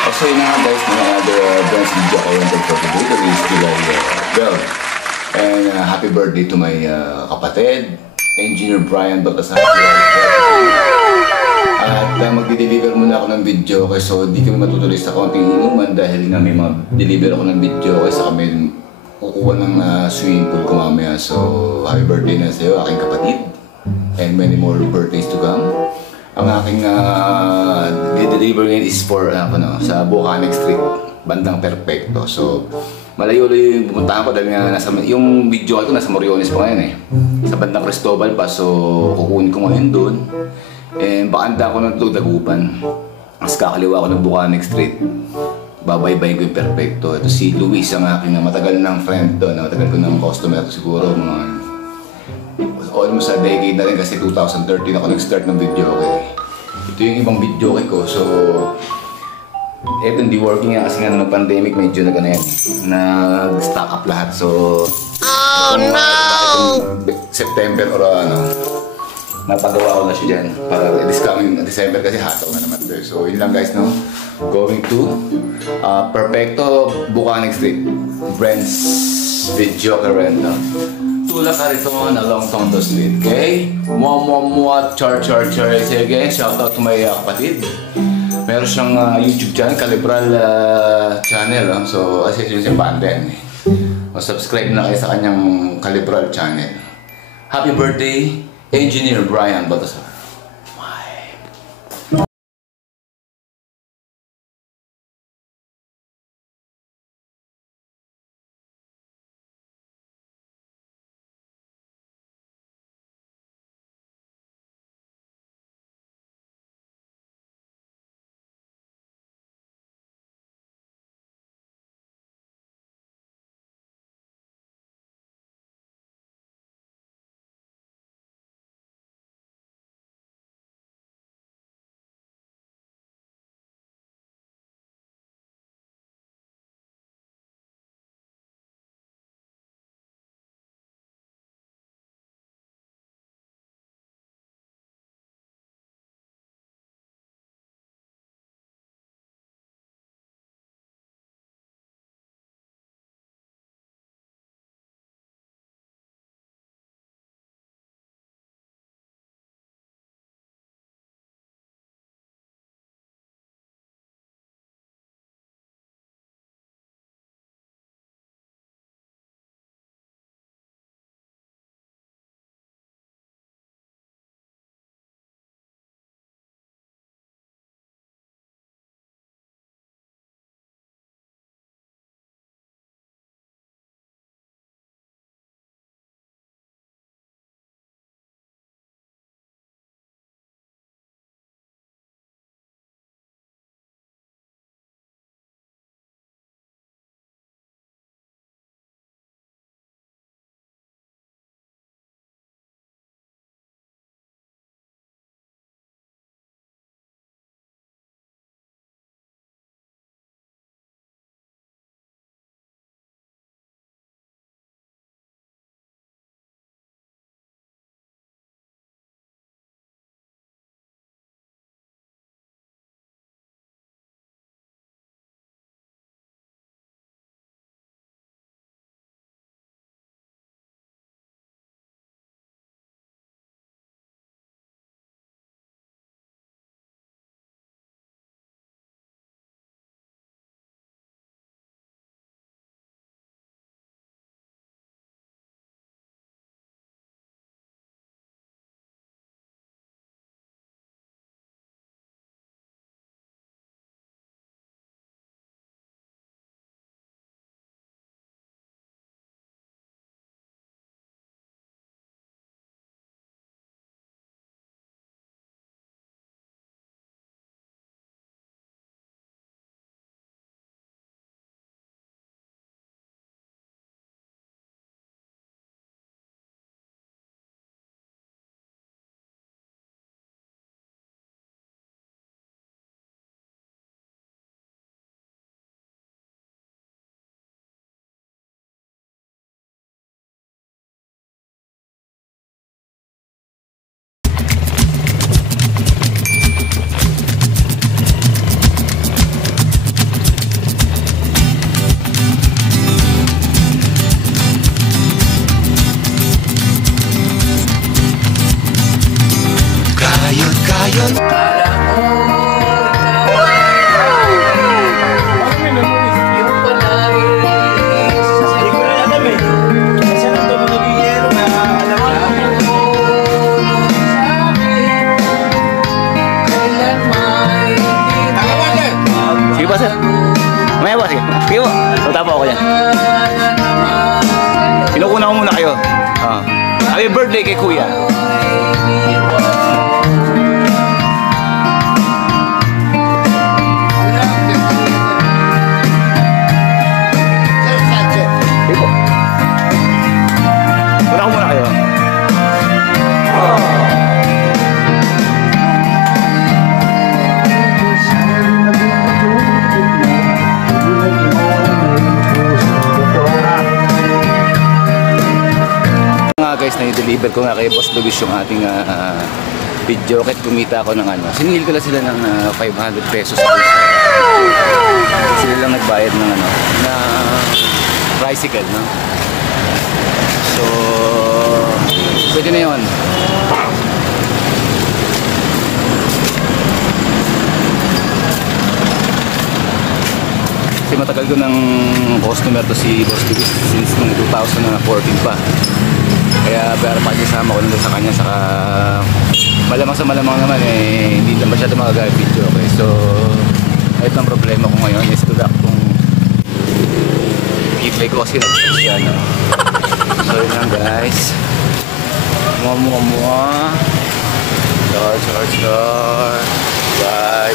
So yun na nga guys, mga other brands video ko yung for today. That is July 12. And happy birthday to my kapatid, Engineer Brian Baltasar. At magdi-deliver muna ako ng video kasi so di kami matutuloy sa konting inuman dahil nga may mag-deliver ako ng video kasi kami kukuha ng swimming pool ko mamaya. So happy birthday na sa iyo, aking kapatid. And many more birthdays to come. Ang aking deliver ngayon is for sa Bukanek Street, bandang Perfecto. So malayo-layo yung pupuntahan ko dahil nga yung video ko nasa Moriones pa ngayon sa bandang Cristobal pa. So kukunin ko ngayon doon. And bakanda ko ng Dagupan. Mas kakaliwa ko ng Bukanek Street. Babaybayin ko yung Perfecto. Ito si Luis, ang aking matagal ng friend doon. Matagal ko ng customer. Ito siguro mga almost a decade na rin kasi 2013 ako nag-start ng video okay. Ito yung ibang video ko. So eto hindi working nga kasi nga ng pandemic medyo na ganyan. Nag-stock up lahat. So oh no! September or napagawa ko na siya dyan para this coming December kasi hataw na naman ito. So yun lang guys, no? Going to Perfecto, Bukanek Street, Brent's Video Renta. Tulak ka rito na Long Tondo Street, okay? Mwah, char. Sige, shoutout to my kapatid. Meron siyang YouTube channel, Calibral channel. So, kasi yun siya banden. Subscribe na kayo sa kanyang Calibral channel. Happy birthday, Engineer Brian Baltasar. po sir. Mamaya po, sige. Sige po. Punta po ako yan. Pinukuna ko muna kayo. Happy birthday kay Kuya. Sige po. Punta ko muna kayo. Guys, na-deliver ko nga kay Boss Luis yung ating video kahit kumita ako ng ano. Siningil ko lang sila ng 500 pesos. Sila lang nagbayad ng ano, na tricycle, no? So, pwede na yun. Kasi matagal ko ng customer to si Boss Luis since nung 2014 pa. Kaya pero pakisama ko nila sa kanya, saka malamang sa malamang naman eh hindi na masyado magagamit video. Okay, so ito ang problema ko ngayon is to lock kung i-play ko kasi nag-switch siya, no? So yun lang guys, mua char bye.